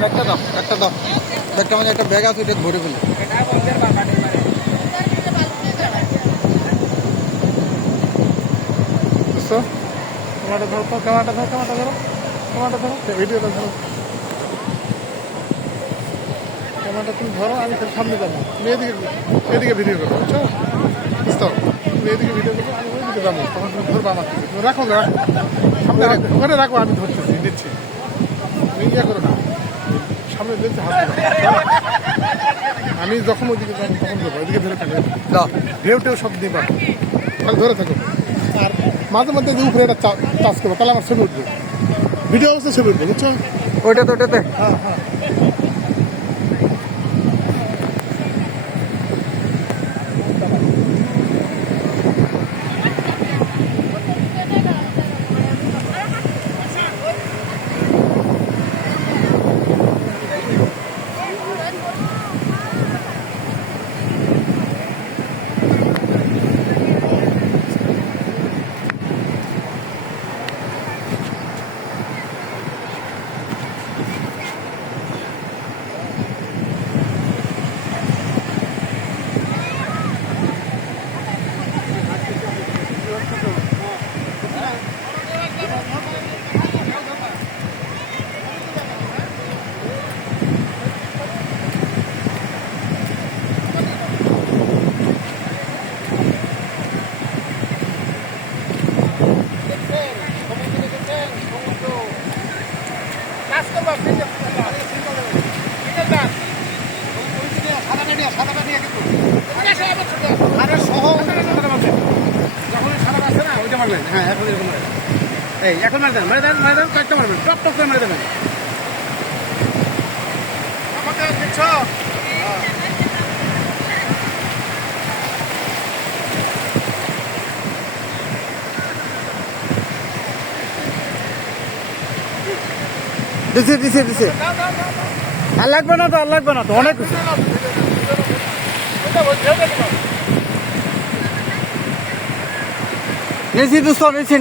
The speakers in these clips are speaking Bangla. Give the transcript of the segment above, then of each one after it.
ব্যাগটা দাও, একটা দাও। ব্যাগটা মানে একটা ব্যাগ আছে, ওটা ভরে ফেলে। ক্যামেরাটা ধরো তো, ক্যামেরাটা ধরো, ক্যামেরাটা ধরো, ক্যামেরাটা ধরো, ভিডিওটা ধরো। ক্যামেরাটা তুমি ধরো, আমি সামনে যাবো, তুমি এদিকে ভিডিও করো, বুঝছো? বুঝতে তুমি এদিকে ভিডিও করবো, আমি ওইদিকে যাবো, তখন তুমি ধরবো আমাকে। তুমি রাখো, সামনে রাখো, ওখানে রাখো, আমি ধরতেছি, দিচ্ছি। তুমি ইয়ে করো না, সামনে দেখতে হাত দিও। আমি যখন ওইদিকে যাবো তখন দেবো, ওইদিকে ধরে থাকবে, ঢেউ টেউ সব দিবা, তাহলে ধরে থাকো। আর মাঝে মধ্যে যে উপরে একটা চাষ করবো, তাহলে আমার ছবি উঠবে, ভিডিও অবস্থায় ছবি উঠবে, বুঝছো? ওইটাতে হ্যাঁ হ্যাঁ। হ্যাঁ এখন এরকম এই এখন মারে দেন কয়েকটা মারবেন, টপ টপ করে মারে দেবেন। আমাকে দেখছো? দিছে আর লাগবে না তো অনেক কিছু। নিচে দুশো, নিচে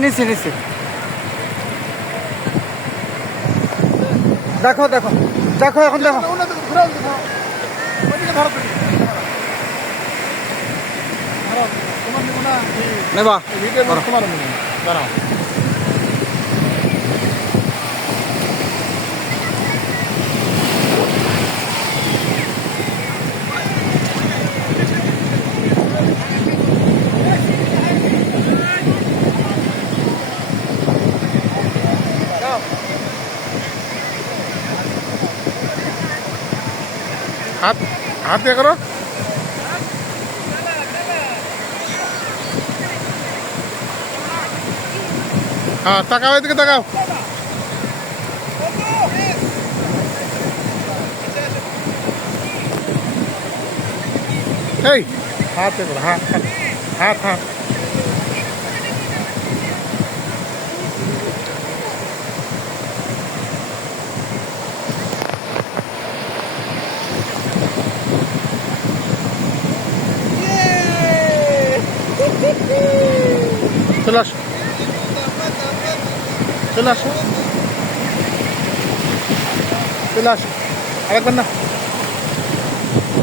দেখো এখন দেখো। নেবা দাঁড়াও। হাত দিয়ে করো। হ্যাঁ তাকাও, এদিকে তাকাও। এই হাত দিয়ে করো, হাত। চলে আসো আরেকবার না।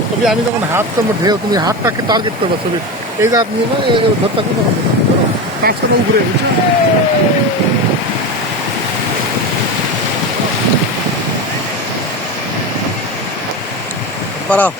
তবে আমি যখন হাত তোমার ঢেউ, তুমি হাতটাকে টার্গেট করবে ছবি, এই জায়গা নিয়ে না ধরতে থাকবে, তখন কাজটা উপরে, বুঝছো? পারাও।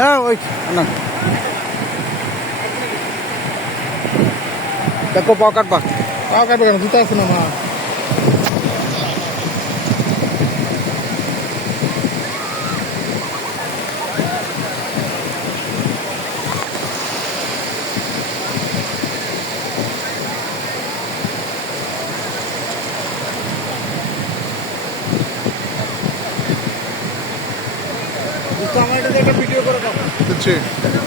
হ্যাঁ ওই না, দেখো পাও কাটবে কেন, জুতা আছে না মা। দিচ্ছি